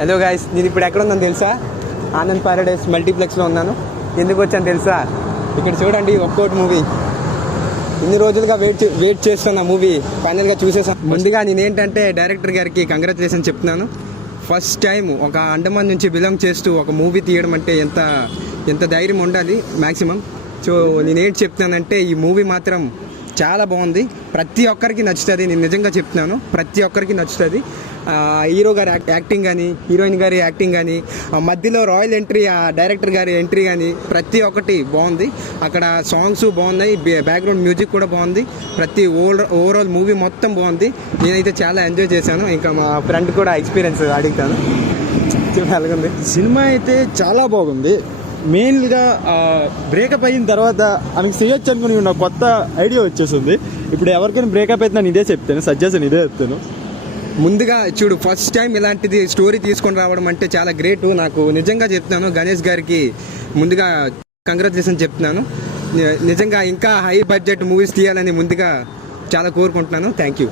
Hello guys, నేను ఇప్పుడు ఎక్కడ ఉన్నాను తెలుసా? ఆనంద్ పారడైస్ మల్టీప్లెక్స్లో ఉన్నాను. ఎందుకు వచ్చాను తెలుసా? ఇక్కడ చూడండి, ఒక్కోటి మూవీ ఇన్ని రోజులుగా వెయిట్ చేస్తున్న మూవీ ఫైనల్గా చూసేసాను. ముందుగా నేనేంటంటే డైరెక్టర్ గారికి కంగ్రాచులేషన్ చెప్తున్నాను. ఫస్ట్ టైం ఒక అండమాన్ నుంచి బిలాంగ్ చేస్తూ ఒక మూవీ తీయడం అంటే ఎంత ధైర్యం ఉండాలి మ్యాక్సిమం. సో నేనేంటి చెప్తున్నానంటే ఈ మూవీ మాత్రం చాలా బాగుంది. ప్రతి ఒక్కరికి నచ్చుతుంది. నేను నిజంగా చెప్తున్నాను, ప్రతి ఒక్కరికి నచ్చుతుంది. హీరో గారి యాక్టింగ్ కానీ, హీరోయిన్ గారి యాక్టింగ్ కానీ, మధ్యలో రాయల్ ఎంట్రీ, ఆ డైరెక్టర్ గారి ఎంట్రీ కానీ ప్రతి ఒక్కటి బాగుంది. అక్కడ సాంగ్స్ బాగున్నాయి, బ్యాక్గ్రౌండ్ మ్యూజిక్ కూడా బాగుంది. ప్రతి ఓవరాల్ మూవీ మొత్తం బాగుంది. నేనైతే చాలా ఎంజాయ్ చేశాను. ఇంకా మా ఫ్రెండ్ కూడా ఎక్స్పీరియన్స్ అడుగుతాను. అలాగుంది సినిమా అయితే చాలా బాగుంది. మెయిన్గా బ్రేకప్ అయిన తర్వాత ఆమెకు చేయొచ్చు అనుకుని నాకు కొత్త ఐడియా వచ్చేసింది. ఇప్పుడు ఎవరికైనా బ్రేకప్ అయితే నేను ఇదే చెప్తాను, సజెషన్ ఇదే చెప్తాను. ముందుగా చూడు, ఫస్ట్ టైం ఇలాంటిది స్టోరీ తీసుకొని రావడం అంటే చాలా గ్రేట్. నాకు నిజంగా చెప్తున్నాను, గణేష్ గారికి ముందుగా కంగ్రాచులేషన్ చెప్తున్నాను. నిజంగా ఇంకా హై బడ్జెట్ మూవీస్ తీయాలని ముందుగా చాలా కోరుకుంటున్నాను. Thank you.